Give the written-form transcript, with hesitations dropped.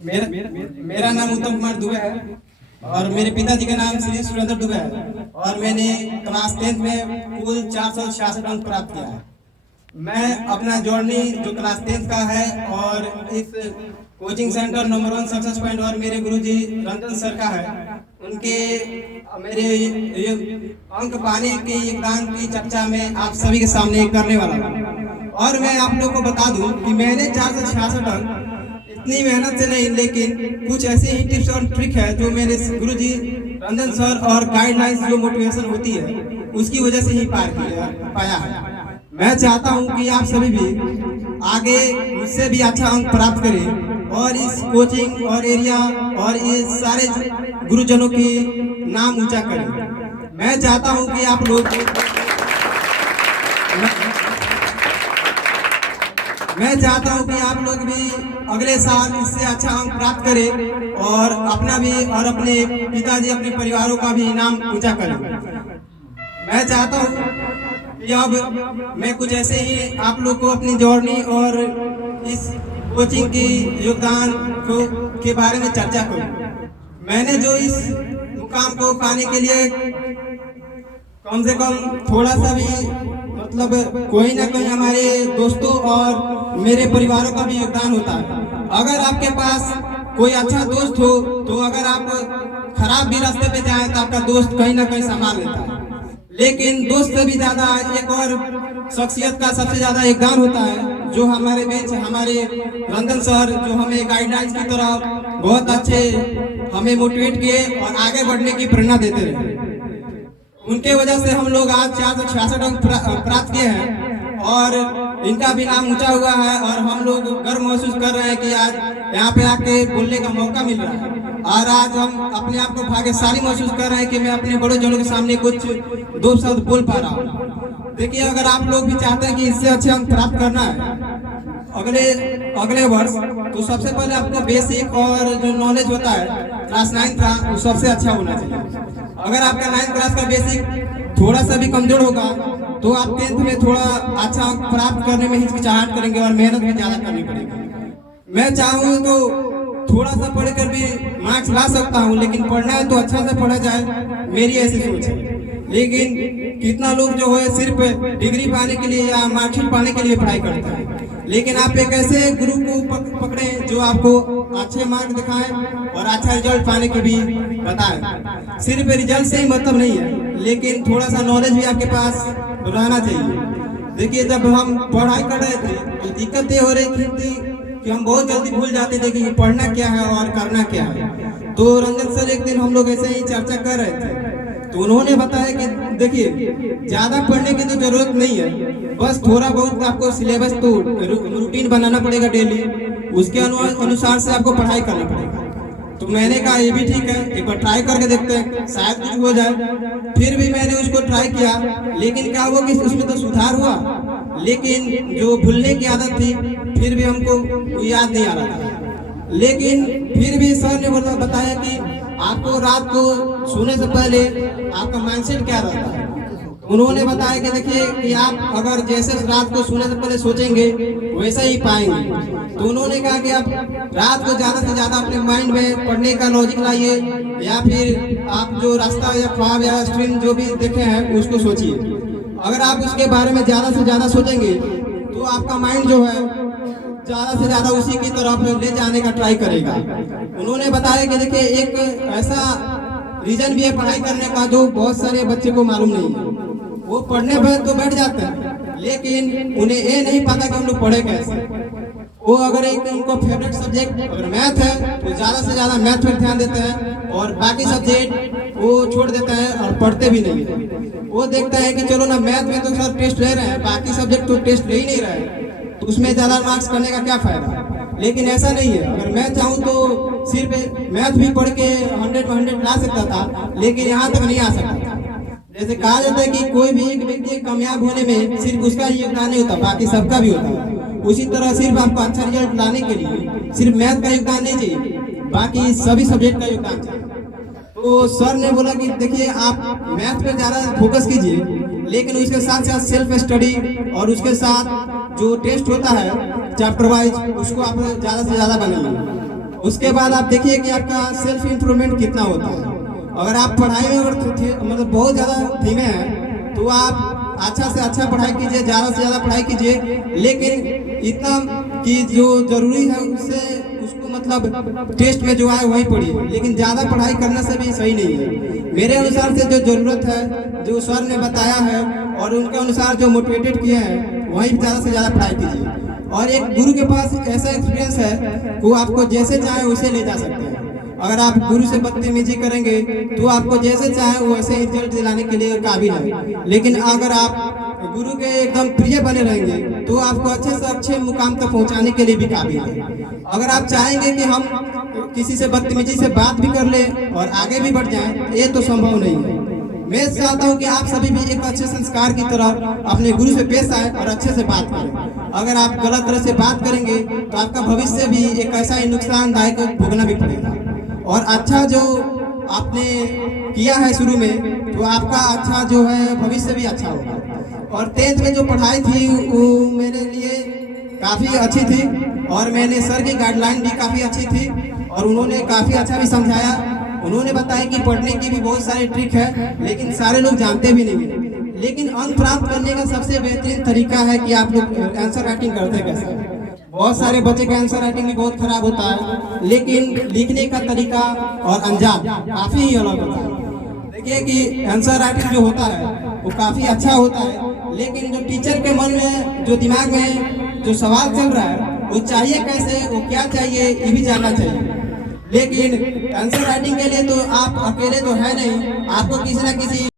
मेरा नाम उत्तम कुमार दुबे है और मेरे पिताजी का नाम श्री सुरेंद्र दुबे है और मैंने क्लास 10th में कुल 466 अंक प्राप्त किया है। मैं अपना जर्नी जो क्लास 10th का है और इस coaching centre number 1 success point और मेरे गुरुजी रंजन सर का है, उनके मेरे ये अंक पाने के योगदान की चर्चा में आप सभी के सामने करने वाला हूँ। और मैं आप लोग को बता दूं कि मैंने 466 अंक इतनी मेहनत से नहीं, लेकिन कुछ ऐसे ही टिप्स और ट्रिक है जो मेरे गुरुजी रंजन सर और गाइडलाइंस जो मोटिवेशन होती है उसकी वजह से ही पाया है। मैं चाहता हूं कि आप सभी भी आगे मुझसे भी अच्छा अंक प्राप्त करें और इस कोचिंग और एरिया और ये सारे गुरुजनों की नाम ऊंचा करें। मैं चाहता हूं कि आप लोग भी अगले साल इससे अच्छा अंक प्राप्त करें और अपना भी और अपने पिताजी अपने परिवारों का भी नाम ऊंचा करें। मैं चाहता हूं कि अब मैं कुछ ऐसे ही आप लोग को अपनी जर्नी और इस कोचिंग की योगदान के बारे में चर्चा करूं। मैंने जो इस मुकाम को पाने के लिए कम से कम थोड़ा सा भी मतलब कोई ना कोई हमारे दोस्तों और मेरे परिवारों का भी योगदान होता है। अगर आपके पास कोई अच्छा दोस्त हो तो अगर आप खराब भी रास्ते पे जाएं तो आपका दोस्त कहीं ना कहीं संभाल लेता है, लेकिन दोस्त से भी ज्यादा एक और शख्सियत का सबसे ज्यादा योगदान होता है जो हमारे बीच हमारे रंजन सर, जो हमें गाइडलाइंस की तरह बहुत अच्छे हमें मोटिवेट किए और आगे बढ़ने की प्रेरणा देते रहे। उनके वजह से हम लोग आज 466 अंक प्राप्त किए हैं और इनका भी नाम ऊंचा हुआ है और हम लोग गर्व महसूस कर रहे हैं कि आज यहाँ पे आके बोलने का मौका मिल रहा है। और आज हम अपने आप को भाग्यशाली महसूस कर रहे हैं कि मैं अपने बड़े जनों के सामने कुछ दो शब्द बोल पा रहा हूँ। देखिए, अगर आप लोग भी चाहते हैं कि इससे अच्छे अंक प्राप्त करना है अगले वर्ष, तो सबसे पहले आपको बेसिक और जो नॉलेज होता है क्लास 9 का वो सबसे अच्छा होना चाहिए। अगर आपका 9th क्लास का बेसिक थोड़ा सा भी कमजोर होगा तो आप 10th में थोड़ा अच्छा अंक प्राप्त करने में हिचकिचाहट करेंगे और मेहनत भी ज्यादा करनी पड़ेगी। मैं चाहूँ तो थोड़ा सा पढ़कर भी मार्क्स ला सकता हूँ, लेकिन पढ़ना है तो अच्छा से पढ़ा जाए, मेरी ऐसी सोच है। लेकिन कितना लोग जो है सिर्फ डिग्री पाने के लिए या मार्कशीट पाने के लिए पढ़ाई करते हैं, लेकिन आप एक ऐसे गुरु को पकड़े जो आपको अच्छे मार्क दिखाए और अच्छा रिजल्ट पाने के भी बताए। सिर्फ रिजल्ट से ही मतलब नहीं है, लेकिन थोड़ा सा नॉलेज भी आपके पास रहना चाहिए। देखिए, जब हम पढ़ाई कर रहे थे तो दिक्कत ये हो रही थी कि हम बहुत जल्दी भूल जाते थे कि पढ़ना क्या है और करना क्या है। तो रंजन सर एक दिन हम लोग ऐसे ही चर्चा कर रहे थे तो उन्होंने बताया कि देखिए, ज्यादा पढ़ने की तो जरूरत नहीं है, बस थोड़ा बहुत आपको सिलेबस तो रूटीन बनाना पड़ेगा डेली, उसके अनुसार से आपको पढ़ाई करना पड़ेगा। तो मैंने कहा ये भी ठीक है, एक बार ट्राई करके देखते हैं, शायद कुछ हो जाए। फिर भी मैंने उसको ट्राई किया, लेकिन क्या हुआ कि उसमें तो सुधार हुआ, लेकिन जो भूलने की आदत थी फिर भी हमको याद नहीं आ रहा था। लेकिन फिर भी सर ने बताया कि आपको रात को सोने से पहले आपका माइंडसेट क्या रहता है। उन्होंने बताया कि देखिए कि आप अगर जैसे रात को सोने से पहले सोचेंगे वैसा ही पाएंगे। तो उन्होंने कहा कि आप रात को ज्यादा से ज्यादा अपने माइंड में पढ़ने का लॉजिक लाइए, या फिर आप जो रास्ता या ख्वाब या स्ट्रीम जो भी देखे हैं उसको सोचिए। अगर आप उसके बारे में ज्यादा से ज्यादा सोचेंगे तो आपका माइंड जो है ज्यादा से ज्यादा उसी की तरफ ले जाने का ट्राई करेगा। उन्होंने बताया कि देखिए, एक ऐसा रीजन भी है पढ़ाई करने का जो बहुत सारे बच्चे को मालूम नहीं है। वो पढ़ने पर तो बैठ जाते हैं, लेकिन उन्हें ये नहीं पता कि हम लोग पढ़े कैसे। वो अगर एक उनको फेवरेट सब्जेक्ट अगर मैथ है तो ज्यादा से ज्यादा मैथ पर ध्यान देते हैं और बाकी सब्जेक्ट वो छोड़ देते हैं और पढ़ते भी नहीं है। वो देखता है कि चलो ना, मैथ में तो सर टेस्ट ले रहे हैं, बाकी सब्जेक्ट तो टेस्ट ले ही नहीं रहे, तो उसमें ज्यादा मार्क्स करने का क्या फायदा। लेकिन ऐसा नहीं है, अगर मैं चाहूँ तो सिर्फ मैथ भी पढ़ के 100 ला सकता था, लेकिन यहाँ तक नहीं आ सकता था। जैसे कहा जाता है कि कोई भी एक व्यक्ति कामयाब होने में सिर्फ उसका ही योगदान नहीं होता, बाकी सबका भी होता है। उसी तरह सिर्फ आपको अच्छा रिजल्ट लाने के लिए सिर्फ मैथ का योगदान नहीं चाहिए, बाकी सभी सब्जेक्ट का योगदान चाहिए। तो सर ने बोला कि देखिए, आप मैथ पे ज्यादा फोकस कीजिए, लेकिन उसके साथ साथ सेल्फ स्टडी और उसके साथ जो टेस्ट होता है चैप्टर वाइज, उसको आप ज्यादा से ज्यादा बनाइए। उसके बाद आप देखिए कि आपका सेल्फ इम्प्रूवमेंट कितना होता है। अगर आप पढ़ाई में अगर मतलब बहुत ज़्यादा धीमे हैं तो आप अच्छा से अच्छा पढ़ाई कीजिए, ज़्यादा से ज़्यादा पढ़ाई कीजिए, लेकिन इतना कि जो ज़रूरी है उससे उसको मतलब टेस्ट में जो आए वही पढ़िए, लेकिन ज़्यादा पढ़ाई करने से भी सही नहीं है। मेरे अनुसार से जो ज़रूरत है, जो सर ने बताया है और उनके अनुसार जो मोटिवेटेड किए हैं वहीं ज़्यादा से ज़्यादा पढ़ाई कीजिए। और एक गुरु के पास ऐसा एक्सपीरियंस है वो आपको जैसे चाहे वैसे ले जा सकते हैं। अगर आप गुरु से बदतमीजी करेंगे तो आपको जैसे चाहे वैसे रिजल्ट दिलाने के लिए काबिल है, लेकिन अगर आप गुरु के एकदम प्रिय बने रहेंगे तो आपको अच्छे से अच्छे मुकाम तक पहुंचाने के लिए भी काबिल है। अगर आप चाहेंगे कि हम किसी से बदतमीजी से बात भी कर ले और आगे भी बढ़ जाएं, ये तो संभव नहीं है। मैं चाहता हूँ कि आप सभी भी एक अच्छे संस्कार की तरह अपने गुरु से पेश आए और अच्छे से बात करें। अगर आप गलत तरह से बात करेंगे तो आपका भविष्य भी एक ऐसा ही नुकसानदायक भोगना भी पड़ेगा। और अच्छा जो आपने किया है शुरू में तो आपका अच्छा जो है भविष्य भी अच्छा होगा। और 10th में जो पढ़ाई थी वो मेरे लिए काफ़ी अच्छी थी और मैंने सर की गाइडलाइन भी काफ़ी अच्छी थी और उन्होंने काफ़ी अच्छा भी समझाया। उन्होंने बताया कि पढ़ने की भी बहुत सारी ट्रिक है, लेकिन सारे लोग जानते भी नहीं हैं। लेकिन अंक प्राप्त करने का सबसे बेहतरीन तरीका है कि आप लोग आंसर राइटिंग करते कैसे। बहुत सारे बच्चे का आंसर राइटिंग भी बहुत खराब होता है, लेकिन लिखने का तरीका और अंजाम काफ़ी ही अलग होता है। देखिए कि आंसर राइटिंग जो होता है वो काफ़ी अच्छा होता है, लेकिन जो टीचर के मन में जो दिमाग में जो सवाल चल रहा है वो चाहिए कैसे, वो क्या चाहिए ये भी जानना चाहिए। लेकिन आंसर राइटिंग के लिए तो आप अकेले तो है नहीं, आपको किसी ना किसी